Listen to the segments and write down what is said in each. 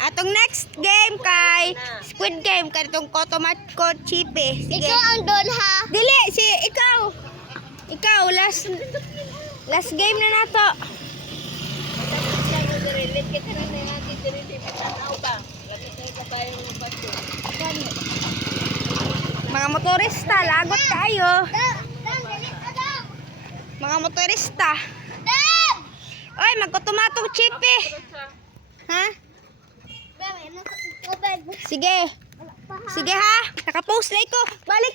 Atong next game kay Squid Game kanitong Kotomatko Chipe. Sige. Ikaw ang doon ha. Dili si ikaw. Ikaw last game na nato. Mga motorista, lagot kayo. Mga motorista. Oy, magkotomatong Chipe. Ha? Sige. Sige ha. Naka-post na ko. Balik.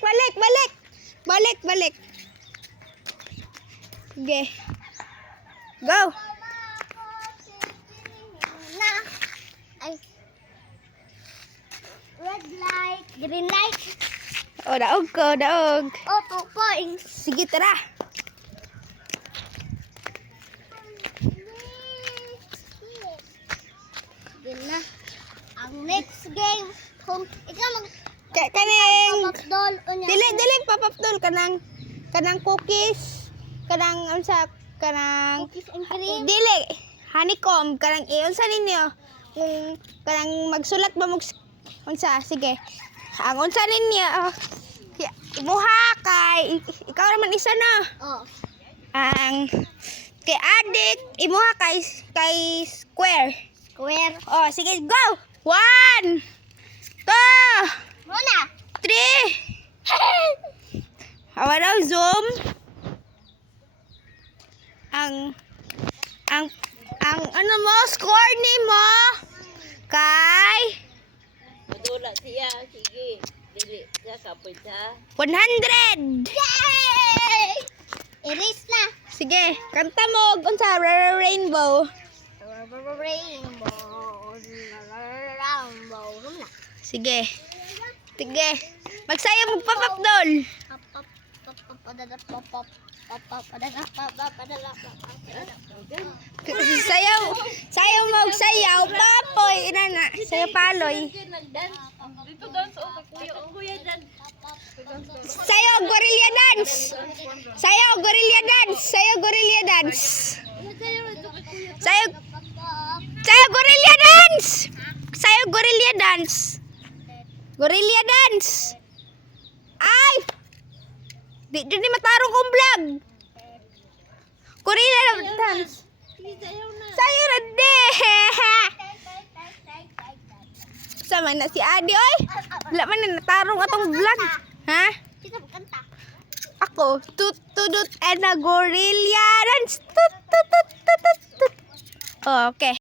Sige. Go. Red light, green light. O, daog ko, daog. Oh, 2 points. Sige, tara. Yun na. Ang next game, kung ikaw Kaning magpapdol, dili papapdol kanang cookies, kanang cookies and cream. dili honeycomb kanang unsa ninyo kung kanang magsulat ba mo unsa sige. Ang unsa ninyo imuha kay ikaw naman isa na. Oh. Ang kay adik imuha kay square. Square. Oh, sige, go. 1 2 Muna. 3. Hawa daw zoom. Ang ano mo score ni mo kay Madula siya, sige. Dili siya kapoy siya. 100. Yay! Erase na. Sige, kanta mo unsa rainbow. Rainbow. Muna. Sige. Sige. Magsayaw magpapapdol. Sayaw magsayaw papoy inana. Sayaw paloy. Dito dance o kuya, ang kuya dan. Sayaw gorilla dance. Sayaw gorilla dance. Sayaw gorilla dance. Sayaw gorilla dance. Sayaw gorilla dance. Gorilla dance. Ay! Di matarong kong vlog. Gorilla dance. Sayaw na de. Sama na si Adi oy. Wala man na natarong atong vlog. Ha? Kita berkanta. Ako, tutudut and a gorilla dance. Tut. Oh, okay.